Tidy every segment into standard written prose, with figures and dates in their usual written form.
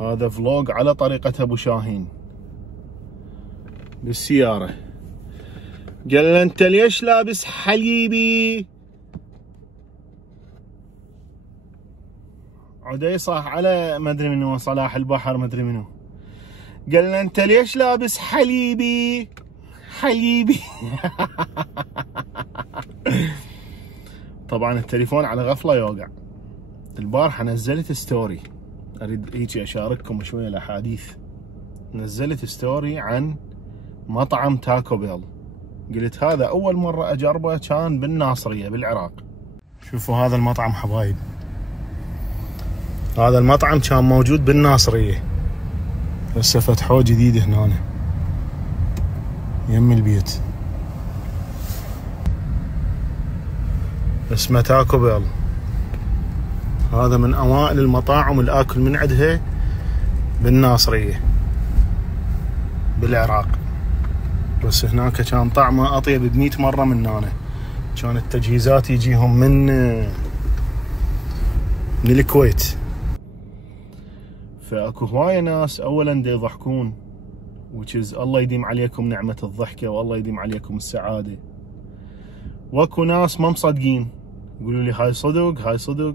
هذا فلوج على طريقة ابو شاهين بالسيارة. قال له انت ليش لابس حليبي؟ عدي صاح على ما ادري منو، صلاح البحر ما ادري منو. قال له انت ليش لابس حليبي؟ حليبي. طبعا التليفون على غفله يوقع. البارحه نزلت ستوري، اريد هيجي اشارككم شويه الاحاديث. نزلت ستوري عن مطعم تاكو بيل. قلت هذا اول مره اجربه، كان بالناصريه بالعراق. شوفوا هذا المطعم حبايب، هذا المطعم كان موجود بالناصريه، هسه فتحوه جديد هنا يم البيت، اسمه تاكو بيل. هذا من اوائل المطاعم اللي اكل من عندها بالناصريه بالعراق، بس هناك كان طعمه اطيب ب100 مره من هنا. كان التجهيزات يجيهم من الكويت. فاكو هوايه ناس اولا دي يضحكون، وتشز الله يديم عليكم نعمه الضحكه والله يديم عليكم السعاده. واكو ناس ما مصدقين، يقولوا لي هاي صدق هاي صدق،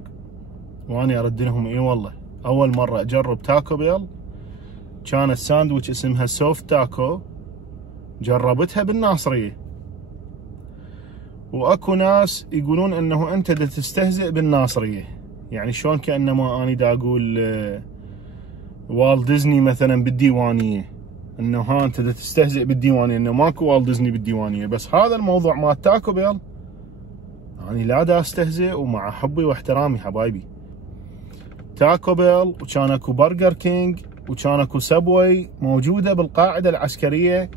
واني ارد لهم اي والله. اول مره اجرب تاكو بيل كان الساندويتش اسمها سوفت تاكو، جربتها بالناصريه. واكو ناس يقولون انه انت دا تستهزئ بالناصريه، يعني شلون كانما اني دا اقول والت ديزني مثلا بالديوانيه، انه ها انت دا تستهزئ بالديوانيه، انه ماكو والت ديزني بالديوانيه. بس هذا الموضوع مال تاكو بيل يعني لا دا استهزئ، ومع حبي واحترامي حبايبي. تاكو بيل وكان اكو برجر كينج وكان اكو سبوي موجوده بالقاعده العسكريه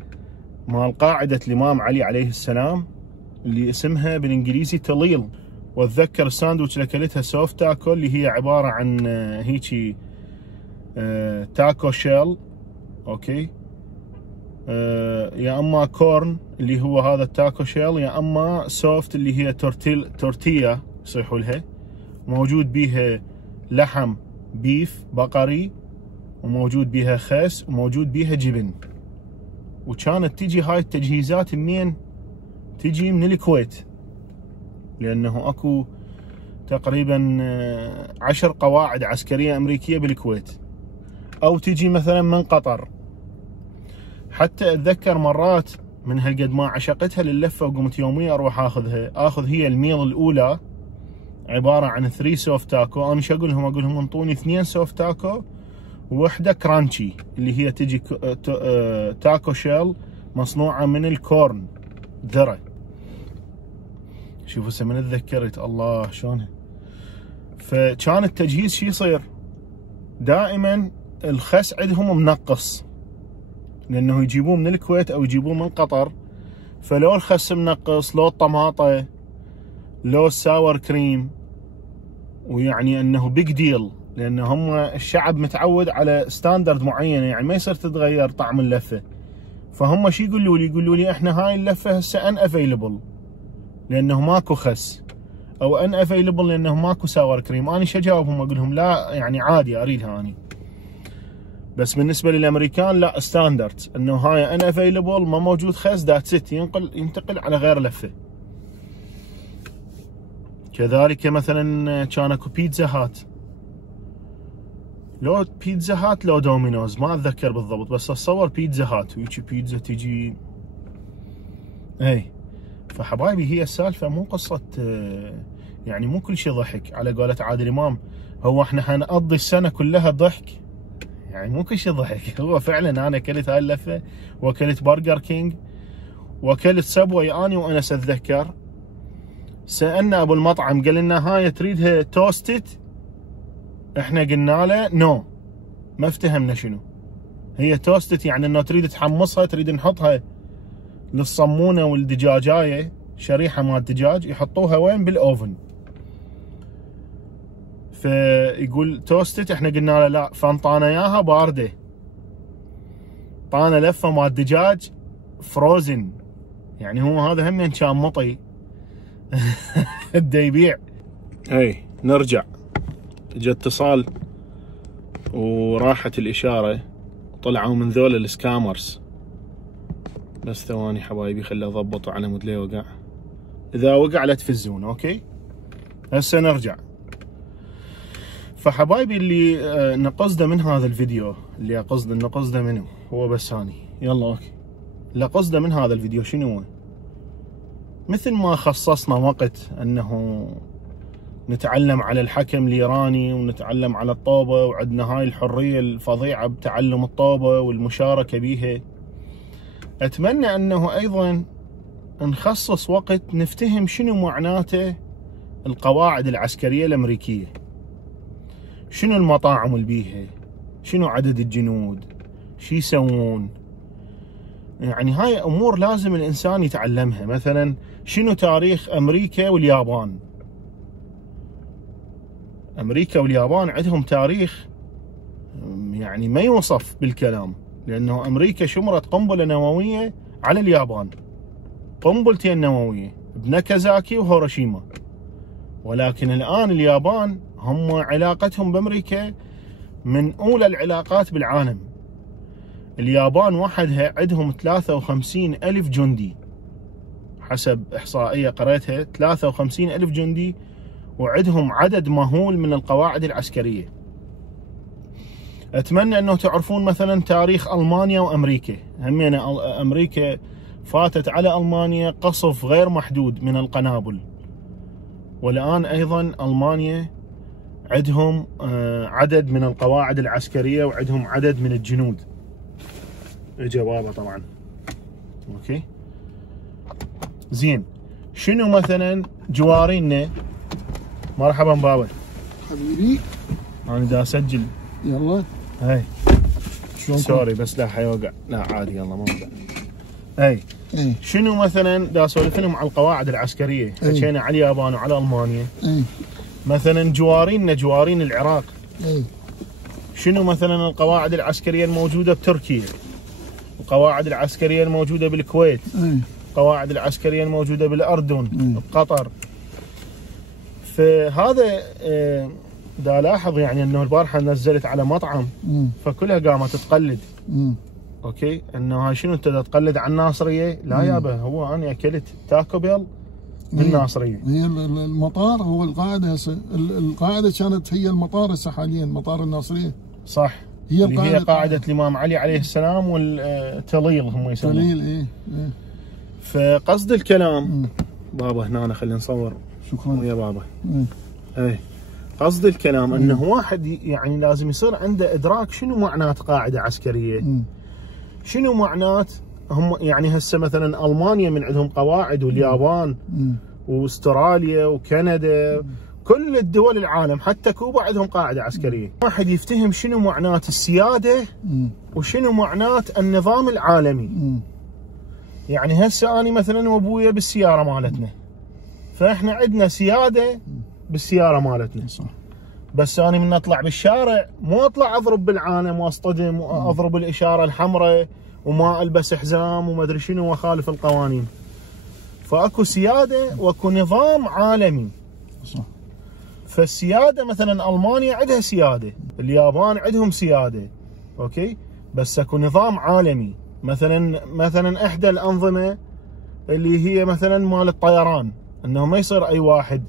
مال قاعده الامام علي عليه السلام، اللي اسمها بالانجليزي تليل. واتذكر الساندويتش اللي اكلتها سوفت تاكو، اللي هي عباره عن هيجي تاكو شيل، اوكي، يا اما كورن اللي هو هذا التاكو شيل، يا اما سوفت اللي هي تورتيا يصيحوا لها، موجود بيها لحم بيف بقري، وموجود بيها خس، وموجود بيها جبن. وكانت تجي هاي التجهيزات منين؟ تجي من الكويت، لانه اكو تقريبا 10 قواعد عسكريه امريكيه بالكويت، او تجي مثلا من قطر. حتى اتذكر مرات من هالقد ما عشقتها للفه وقمت يوميا اروح اخذ هي الميل الاولى عباره عن 3 سوفت تاكو. انا شو اقول لهم؟ اقول لهم انطوني 2 سوفت تاكو ووحده كرانشي، اللي هي تجي تاكو شيل مصنوعه من الكورن ذره. شوفوا هسه من تذكرت الله شلونها. فكان التجهيز شو يصير؟ دائما الخس عندهم منقص، لانه يجيبوه من الكويت او يجيبوه من قطر، فلو الخس منقص، لو الطماطه، لو الساور كريم، ويعني انه بيج ديل، لان هم الشعب متعود على ستاندرد معينه، يعني ما يصير تتغير طعم اللفه. فهم شو يقولوا لي؟ يقولوا لي احنا هاي اللفه هسه ان افيلبل لانه ماكو خس، او ان افيلبل لانه ماكو ساور كريم. انا شو اجاوبهم؟ اقول لهم لا يعني عادي اريدها اني، بس بالنسبه للامريكان لا ستاندرد، انه هاي ان افيلبل ما موجود خس، ذاتس ات، ينتقل على غير لفه. كذلك مثلا كان اكو بيتزا هات، لو بيتزا هات لو دومينوز ما اتذكر بالضبط، بس اتصور بيتزا هات، ويجي بيتزا تجي اي. فحبايبي هي السالفه مو قصه يعني مو كل شيء ضحك، على قولة عادل امام هو احنا حنقضي السنه كلها ضحك؟ يعني مو كل شيء ضحك. هو فعلا انا اكلت هاي اللفه، واكلت برجر كينج، واكلت سبوي اني وانس اتذكر. سالنا ابو المطعم قال لنا هاي تريدها توستت؟ احنا قلنا له نو، ما افتهمنا شنو هي توستت، يعني انه تريد تحمصها، تريد نحطها للصمونه والدجاجايه، شريحه مال دجاج يحطوها وين؟ بالاوفن. فيقول توستت، احنا قلنا له لا، فانطانا اياها بارده، طانا لفه مال دجاج فروزن، يعني هو هذا هم كان مطي. بده يبيع. اي نرجع، اجى اتصال وراحت الاشاره، طلعوا من ذول السكامرز. بس ثواني حبايبي خلي اضبطه على مود لا يوقع. اذا وقع لا تفزون. اوكي هسه نرجع. فحبايبي اللي نقصده من هذا الفيديو، اللي نقصده منه هو بس هاني. يلا اوكي، اللي قصده من هذا الفيديو شنو هو؟ مثل ما خصصنا وقت انه نتعلم على الحكم الايراني ونتعلم على الطوبه، وعندنا هاي الحريه الفظيعه بتعلم الطوبه والمشاركه بيها، اتمنى انه ايضا نخصص وقت نفتهم شنو معناته القواعد العسكريه الامريكيه، شنو المطاعم اللي بيها، شنو عدد الجنود، شو يسوون. يعني هاي امور لازم الانسان يتعلمها. مثلا شنو تاريخ امريكا واليابان؟ امريكا واليابان عندهم تاريخ يعني ما يوصف بالكلام، لانه امريكا شمرت قنبله نوويه على اليابان، قنبلتين نوويه بناكازاكي وهيروشيما. ولكن الان اليابان هم علاقتهم بامريكا من اولى العلاقات بالعالم. اليابان وحدها عندهم 53,000 جندي، حسب احصائيه قريتها 53,000 جندي، وعندهم عدد مهول من القواعد العسكريه. اتمنى انه تعرفون مثلا تاريخ المانيا وامريكا. همين امريكا فاتت على المانيا قصف غير محدود من القنابل، والان ايضا المانيا عندهم عدد من القواعد العسكريه وعندهم عدد من الجنود. اجا بابا طبعا. اوكي زين، شنو مثلا جوارينا؟ مرحبا بابا حبيبي، انا دا اسجل. يلا هاي شلونكم؟ سوري بس لا حيوقع. لا عادي يلا ما وقع. هاي شنو مثلا دا اسولف لهم على القواعد العسكريه. حكينا على اليابان وعلى المانيا. مثلا جوارين العراق. شنو مثلا القواعد العسكريه الموجوده بتركيا، القواعد العسكريه الموجوده بالكويت، القواعد العسكريه الموجوده بالاردن، بقطر. فهذا دا لاحظ يعني انه البارحه نزلت على مطعم فكلها قامت تقلد. اوكي انه هاي شنو انت تقلد على الناصريه؟ لا يابا، هو انا اكلت تاكو بيل بالناصريه. هي المطار هو القاعده هسه، القاعده كانت هي المطار هسه حاليا مطار الناصريه. صح، هي قاعده الامام علي عليه السلام والتليل هم يسمون. تليل ايه. فقصد الكلام بابا هنا خلينا نصور. شكرا يا بابا. ايه قصد الكلام انه واحد يعني لازم يصير عنده ادراك شنو معنات قاعده عسكريه، شنو معنات هم. يعني هسه مثلا المانيا من عندهم قواعد، واليابان واستراليا وكندا، كل الدول العالم حتى كوبا عندهم قاعده عسكريه. واحد يفتهم شنو معنات السياده وشنو معنات النظام العالمي. يعني هسه انا مثلا وابويا بالسياره مالتنا، فاحنا عندنا سياده بالسياره مالتنا. صح. بس انا من اطلع بالشارع مو اطلع اضرب بالعالم واصطدم واضرب الاشاره الحمراء وما البس حزام وما ادري شنو واخالف القوانين. فاكو سياده واكو نظام عالمي. صح. فالسياده مثلا المانيا عندها سياده، اليابان عندهم سياده، اوكي، بس اكو نظام عالمي. مثلا احدى الانظمه اللي هي مثلا مال الطيران، انه ما يصير اي واحد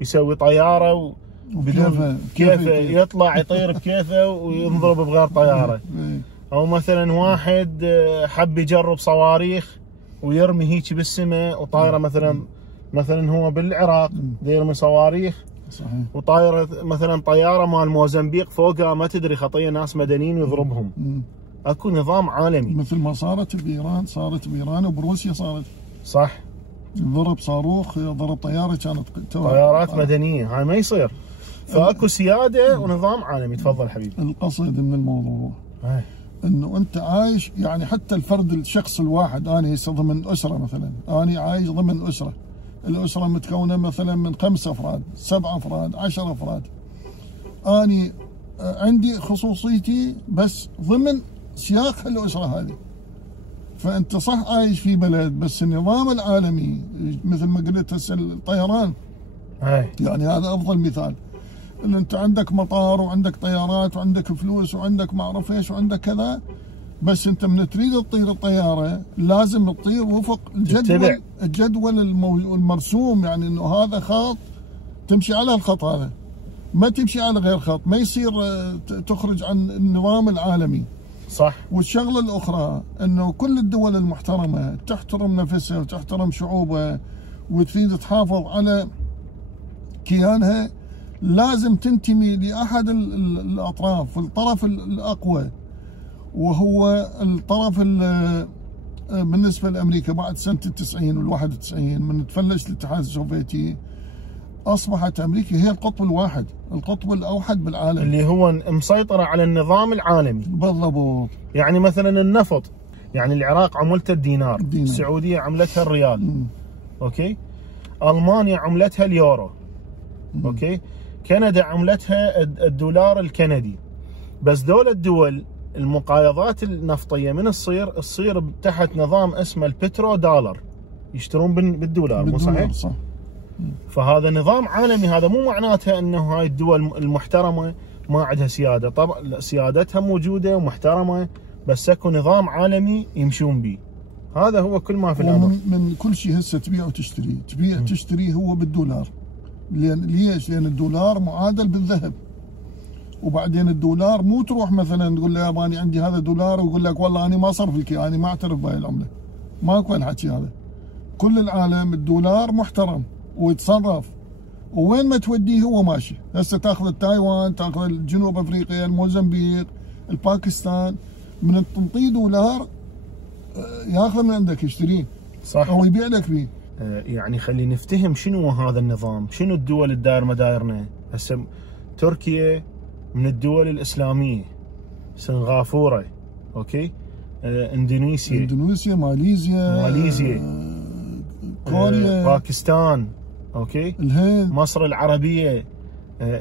يسوي طياره بدون كيفه يطلع يطير بكيفه وينضرب بغير طياره. او مثلا واحد حب يجرب صواريخ ويرمي هيك بالسماء وطايره، مثلا هو بالعراق يرمي صواريخ. صحيح. وطايره مثلا طياره مال موزمبيق فوقها ما تدري خطيه ناس مدنيين يضربهم. اكو نظام عالمي مثل ما صارت بايران، وبروسيا صارت. صح. ضرب صاروخ، ضرب طياره كانت طيارات مدنيه، هاي ما يصير. فاكو سياده ونظام عالمي. تفضل حبيبي. القصد من الموضوع انه انت عايش، يعني حتى الفرد الشخص الواحد، انا هسه ضمن اسره مثلا، انا عايش ضمن اسره، الاسره متكونه مثلا من 5 افراد، 7 افراد، 10 افراد. انا عندي خصوصيتي بس ضمن سياق الاسره هذه. فانت صح عايش في بلد، بس النظام العالمي مثل ما قلت هسه الطيران، يعني هذا افضل مثال. اللي انت عندك مطار وعندك طيارات وعندك فلوس وعندك ما اعرف ايش وعندك كذا، بس انت من تريد تطير الطياره لازم تطير وفق الجدول المرسوم، يعني انه هذا خط تمشي على الخط هذا، ما تمشي على غير خط، ما يصير تخرج عن النظام العالمي. صح. والشغله الاخرى انه كل الدول المحترمه تحترم نفسها وتحترم شعوبها وتريد تحافظ على كيانها، لازم تنتمي لاحد الاطراف، الطرف الاقوى، وهو الطرف بالنسبه لامريكا بعد سنه 90 وال91 من تفلش الاتحاد السوفيتي، اصبحت امريكا هي القطب الواحد، القطب الاوحد بالعالم، اللي هو مسيطره على النظام العالمي. بالضبط. يعني مثلا النفط، يعني العراق عملتها الدينار، السعوديه عملتها الريال، اوكي، المانيا عملتها اليورو، اوكي، كندا عملتها الدولار الكندي. بس دول الدول المقايضات النفطيه من تصير تحت نظام اسمه البترو دولار، يشترون بالدولار، مو صحيح؟ صح. فهذا نظام عالمي، هذا مو معناته انه هاي الدول المحترمه ما عندها سياده، طبعا سيادتها موجوده ومحترمه، بس اكو نظام عالمي يمشون به. هذا هو كل ما في الامر. من كل شيء هسه تبيع وتشتري، تشتري هو بالدولار. ليش؟ لان الدولار معادل بالذهب. وبعدين الدولار مو تروح مثلا تقول له يا ماني عندي هذا دولار ويقول لك والله انا ما صرف لك، انا ما اعترف بهاي العمله. ماكو الحكي هذا. كل العالم الدولار محترم ويتصرف، ووين ما توديه هو ماشي. هسه تاخذ تايوان، تاخذ جنوب افريقيا، الموزمبيق، الباكستان، من تنطيه دولار ياخذه من عندك يشتريه. صح. او يبيع لك بيه. يعني خلي نفتهم شنو هذا النظام، شنو الدول الدائر مدايرنا. هسه تركيا من الدول الاسلاميه، سنغافوره، اوكي، اندونيسيا، ماليزيا، كوريا، باكستان، اوكي، الهند، مصر العربيه.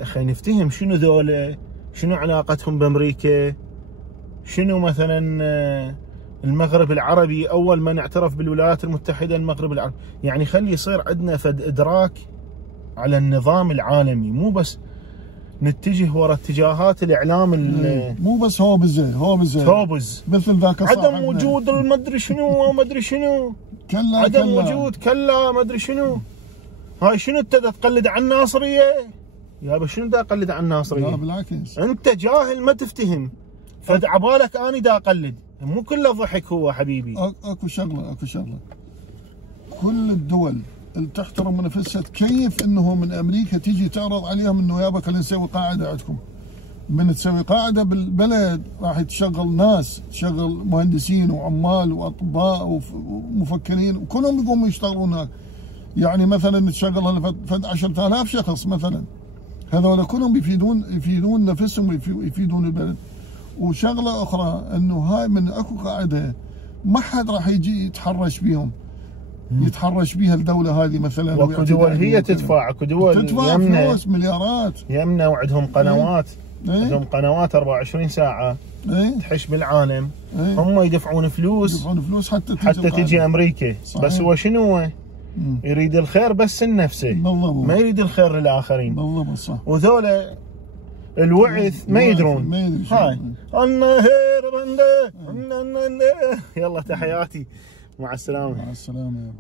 خلينا نفتهم شنو ذولا، شنو علاقتهم بامريكا، شنو مثلا المغرب العربي، اول من اعترف بالولايات المتحده المغرب العربي. يعني خلي يصير عندنا فد ادراك على النظام العالمي، مو بس نتجه ورا اتجاهات الاعلام مو بس هوبز مثل ذاك عدم وجود المدري شنو ومدري شنو، عدم وجود كلا مدري شنو. هاي شنو انت تقلد عن الناصريه؟ يابا شنو دا اقلد عن الناصريه؟ لا بالعكس، انت جاهل ما تفتهم، فد عبالك اني دا اقلد، مو كله ضحك هو حبيبي. اكو شغله كل الدول اللي تحترم نفسها تكيف انه من امريكا تيجي تعرض عليهم انه يابا خلينا نسوي قاعده عندكم. من تسوي قاعده بالبلد راح تشغل ناس، تشغل مهندسين وعمال واطباء ومفكرين وكلهم يقوموا يشتغلون هناك. يعني مثلا تشغل فد 10,000 شخص مثلا، هذول كلهم يفيدون نفسهم ويفيدون البلد. وشغله اخرى انه هاي من اكو قاعده ما حد راح يجي يتحرش بيها الدوله هذه مثلا. واكو دول هي تدفع، اكو دول تدفع فلوس مليارات يمنا، وعندهم قنوات، عندهم قنوات 24 ساعه تحش بالعالم. هم يدفعون فلوس حتى تجي امريكا. صحيح. بس هو شنو يريد الخير بس لنفسه، ما يريد الخير للاخرين. بالضبط. صح. وذولا الوعث ما يدرون. هاي يلا تحياتي، مع السلامه. مع السلامه.